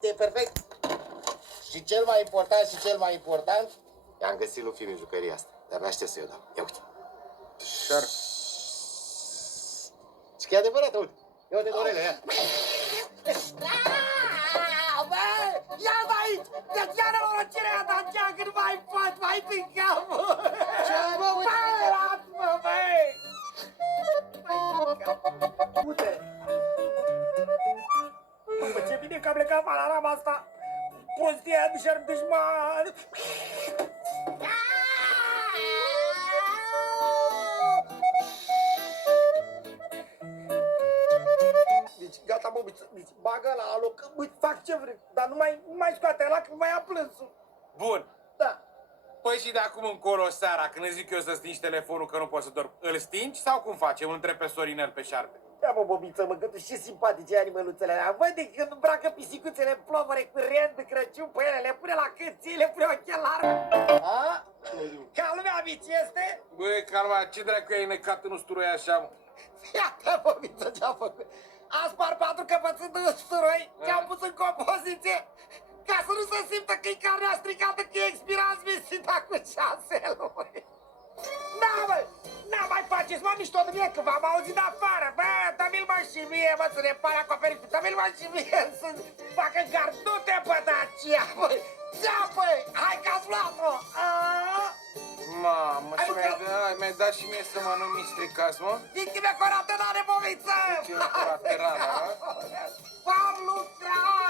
E perfect. Și cel mai important, i-am găsit lui Fimi jucăria asta. De-abia aștept să-i o dau. Ia uite. Șar. Și că e adevărat, uite. Ia uite, Dorele, ia. Ia-l aici! Deci ia nenorocirea ta, cea când mai pot, mai picat, mă! Ce, mă, uite? Băi, las-mă, băi! Uite! Bă, ce bine că am plecat panorama asta! Prostia de șerp dușman! Deci, gata, bă, deci, bagă la aloc, uite, fac ce vrei, dar nu mai scoate ăla că mai ia plânsul. Bun. Da. Păi și de acum încolo seara, când îți zic eu să stingi telefonul că nu poți să dormi, îl stingi sau cum facem? Îl întreb pe Sorinel pe șarpe. Ia mă, bobiță, mă, că tu și simpatice animăluțele alea. Văd de când îmbracă pisicuțele în plovăre cu rent de Crăciun pe ele, le pune la câții, le pune ochelari. A? Ca lumea mici este? Băi, Calma, ce dracu ai necat în usturoi așa, mă? Iată, bobiță, ce-a făcut. A spart 4 căpățâni de usturoi, ce-am pus în compoziție, ca să nu se simtă că-i carnea stricată, că e expirat zmisita cu șaselul. Da, bă, n-a mai faceți, mă, mișto de mie, că v-am auzit de afară, bă, dă-mi-l mă și mie, mă, să ne pare acoperit, dă-mi-l mă și mie, să facă gard, du-te, bă, Dacia, bă, ia, bă, hai că ați luat-o, Mamă, și mi-ai dat și mie să mănânc mistricas, mă? Victime colaterale, bobiță! Victime colaterale, V-am lucrat!